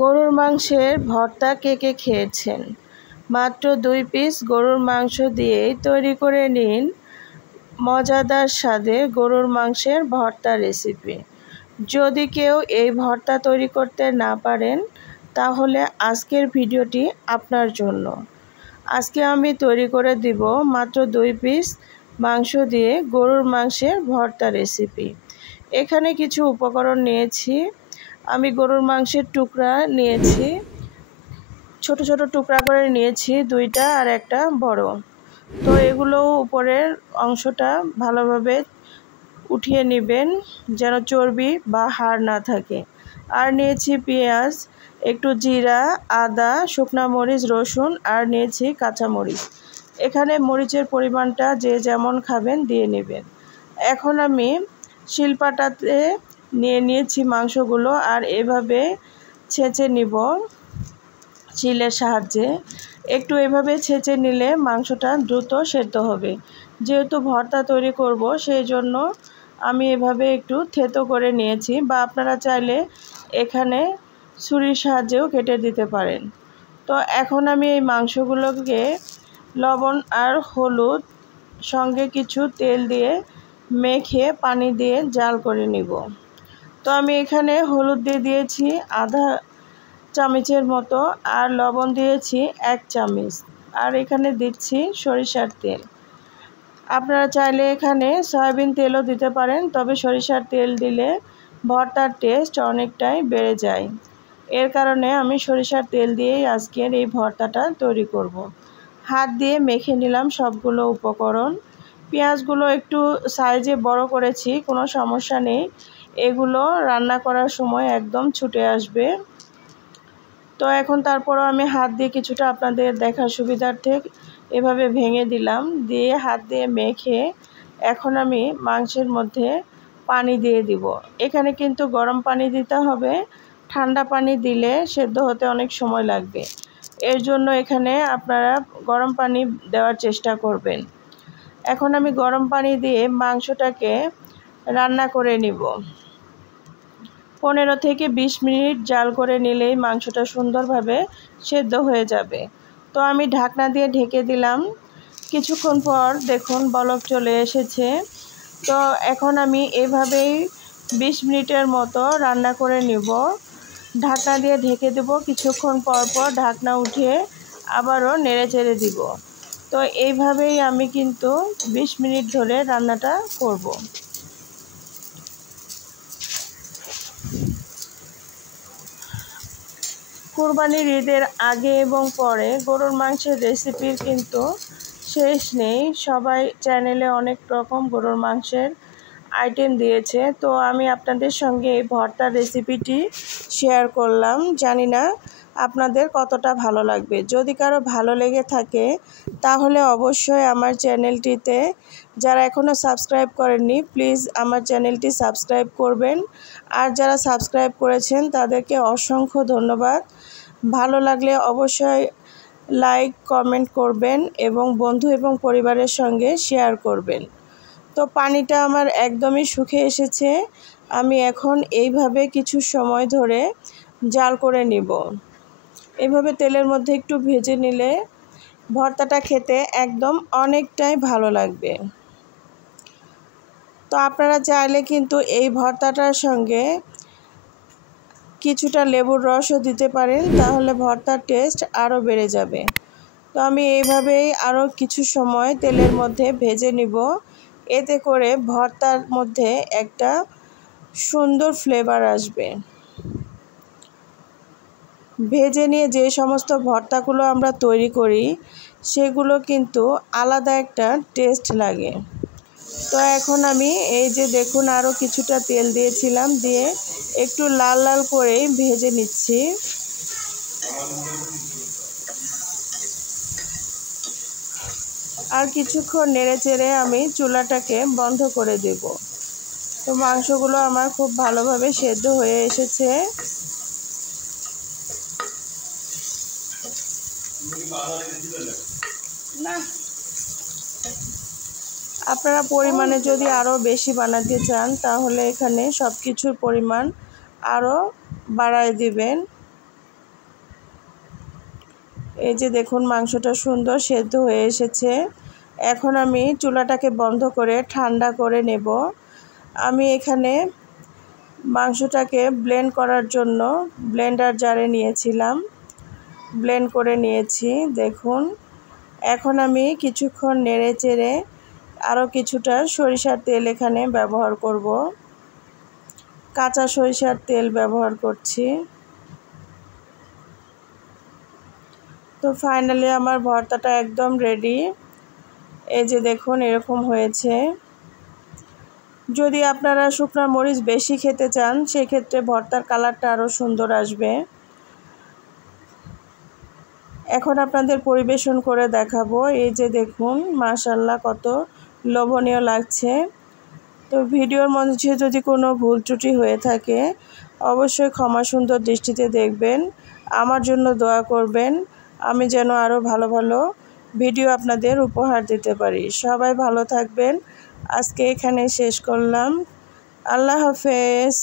গরুর মাংসের ভর্তা কে কে খেয়েছেন? মাত্র 2 পিস গরুর মাংস দিয়েই তৈরি করে নিন মজাদার স্বাদের গরুর মাংসের ভর্তা রেসিপি। যদি কেউ এই ভর্তা তৈরি করতে না পারেন, তাহলে আজকের ভিডিওটি আপনার জন্য। আজকে আমি তৈরি করে দিব মাত্র 2 পিস মাংস দিয়ে গরুর মাংসের ভর্তা রেসিপি। এখানে কিছু উপকরণ নিয়েছি। আমি গরুর মাংসের টুকরা নিয়েছি, ছোট ছোট টুকরা করে নিয়েছি 2টা আর একটা বড়। তো এগুলো উপরের অংশটা ভালোভাবে উঠিয়ে নেবেন যেন চর্বি বা হাড় না থাকে। আর নিয়েছি পেঁয়াজ, একটু জিরা, আদা, শুকনো মরিচ, রসুন আর নিয়েছি কাঁচামরিচ। এখানে মরিচের পরিমাণটা যে যেমন খাবেন দিয়ে নেবেন। এখন আমি শিলপাটাতে নিয়েছি মাংসগুলো আর এভাবে ছেঁচে নিব শিলের সাহায্যে। একটু এভাবে ছেঁচে নিলে মাংসটা দ্রুত সেদ্ধ হবে। যেহেতু ভর্তা তৈরি করব, সেই জন্য আমি এভাবে একটু থেতো করে নিয়েছি, বা আপনারা চাইলে এখানে ছুরির সাহায্যেও কেটে দিতে পারেন। তো এখন আমি এই মাংসগুলোকে লবণ আর হলুদ সঙ্গে কিছু তেল দিয়ে মেখে পানি দিয়ে জাল করে নিব। তো আমি এখানে হলুদ দিয়ে দিয়েছি আধা চামচের মতো, আর লবণ দিয়েছি 1 চামচ, আর এখানে দিচ্ছি সরিষার তেল। আপনারা চাইলে এখানে সয়াবিন তেলও দিতে পারেন, তবে সরিষার তেল দিলে ভর্তার টেস্ট অনেকটাই বেড়ে যায়। এর কারণে আমি সরিষার তেল দিয়েই আজকের এই ভর্তাটা তৈরি করব। হাত দিয়ে মেখে নিলাম সবগুলো উপকরণ। পেঁয়াজগুলো একটু সাইজে বড় করেছি, কোনো সমস্যা নেই, এগুলো রান্না করার সময় একদম ছুটে আসবে। তো এখন তারপরও আমি হাত দিয়ে কিছুটা আপনাদের দেখার সুবিধার্থে এভাবে ভেঙে দিলাম, দিয়ে হাত দিয়ে মেখে এখন আমি মাংসের মধ্যে পানি দিয়ে দিব। এখানে কিন্তু গরম পানি দিতে হবে, ঠান্ডা পানি দিলে সেদ্ধ হতে অনেক সময় লাগবে। এর জন্য এখানে আপনারা গরম পানি দেওয়ার চেষ্টা করবেন। এখন আমি গরম পানি দিয়ে মাংসটাকে রান্না করে নিব। 15 থেকে 20 মিনিট জাল করে নিলেই মাংসটা সুন্দরভাবে সেদ্ধ হয়ে যাবে। তো আমি ঢাকনা দিয়ে ঢেকে দিলাম। কিছুক্ষণ পর দেখুন বলক চলে এসেছে। তো এখন আমি এভাবেই 20 মিনিটের মতো রান্না করে নিব। ঢাকনা দিয়ে ঢেকে দেব, কিছুক্ষণ পর পর ঢাকনা উঠিয়ে আবারও নেড়ে চেড়ে দিব। তো এইভাবেই আমি কিন্তু 20 মিনিট ধরে রান্নাটা করব। কুরবানির ঈদের আগে এবং পরে গরুর মাংসের রেসিপির কিন্তু শেষ নেই। সবাই চ্যানেলে অনেক রকম গরুর মাংসের আইটেম দিয়েছে, তো আমি আপনাদের সঙ্গে এই ভর্তার রেসিপিটি শেয়ার করলাম। জানি না আপনাদের কতটা ভালো লাগবে। যদি কারো ভালো লেগে থাকে, তাহলে অবশ্যই আমার চ্যানেলটিতে যারা এখনও সাবস্ক্রাইব করেননি, প্লিজ আমার চ্যানেলটি সাবস্ক্রাইব করবেন। আর যারা সাবস্ক্রাইব করেছেন তাদেরকে অসংখ্য ধন্যবাদ। ভালো লাগলে অবশ্যই লাইক, কমেন্ট করবেন এবং বন্ধু এবং পরিবারের সঙ্গে শেয়ার করবেন। তো পানিটা আমার একদমই শুকিয়ে এসেছে। আমি এখন এইভাবে কিছু সময় ধরে জাল করে নিব। এভাবে তেলের মধ্যে একটু ভেজে নিলে ভর্তাটা খেতে একদম অনেকটাই ভালো লাগবে। তো আপনারা চাইলে কিন্তু এই ভর্তাটার সঙ্গে কিছুটা লেবুর রসও দিতে পারেন, তাহলে ভর্তার টেস্ট আরও বেড়ে যাবে। তো আমি এইভাবেই আরও কিছু সময় তেলের মধ্যে ভেজে নিব। এতে করে ভর্তার মধ্যে একটা সুন্দর ফ্লেভার আসবে। ভেজে নিয়ে যে সমস্ত ভর্তাগুলো আমরা তৈরি করি, সেগুলো কিন্তু আলাদা একটা টেস্ট লাগে। তো এখন আমি এই যে দেখুন আরও কিছুটা তেল দিয়েছিলাম, দিয়ে একটু লাল লাল করে ভেজে নিচ্ছি। আর কিছুক্ষণ নেড়ে চেড়ে আমি চুলাটাকে বন্ধ করে দেব। তো মাংসগুলো আমার খুব ভালোভাবে সেদ্ধ হয়ে এসেছে। আপনারা পরিমাণে যদি আরও বেশি বানাতে চান, তাহলে এখানে সব কিছুর পরিমাণ আরও বাড়ায় দিবেন। এই যে দেখুন মাংসটা সুন্দর সেদ্ধ হয়ে এসেছে। এখন আমি চুলাটাকে বন্ধ করে ঠান্ডা করে নেব। আমি এখানে মাংসটাকে ব্লেন্ড করার জন্য ব্লেন্ডার জারে নিয়েছিলাম, ব্লেন্ড করে নিয়েছি দেখুন। এখন আমি কিছুক্ষণ নেড়ে চেড়ে আরও কিছুটা সরিষার তেল এখানে ব্যবহার করব, কাঁচা সরিষার তেল ব্যবহার করছি। তো ফাইনালি আমার ভর্তাটা একদম রেডি। এই যে দেখুন এরকম হয়েছে। যদি আপনারা শুকনো মরিচ বেশি খেতে চান সেক্ষেত্রে ভর্তার কালারটা আরও সুন্দর আসবে। এখন আপনাদের পরিবেশন করে দেখাবো। এই যে দেখুন মাশাআল্লাহ কত লোভনীয় লাগছে। তো ভিডিওর মধ্যে যদি কোনো ভুল ত্রুটি হয়ে থাকে অবশ্যই ক্ষমা সুন্দর দৃষ্টিতে দেখবেন। আমার জন্য দোয়া করবেন, আমি যেন আরও ভালো ভালো ভিডিও আপনাদের উপহার দিতে পারি। সবাই ভালো থাকবেন। আজকে এখানে শেষ করলাম। আল্লাহ হাফেজ।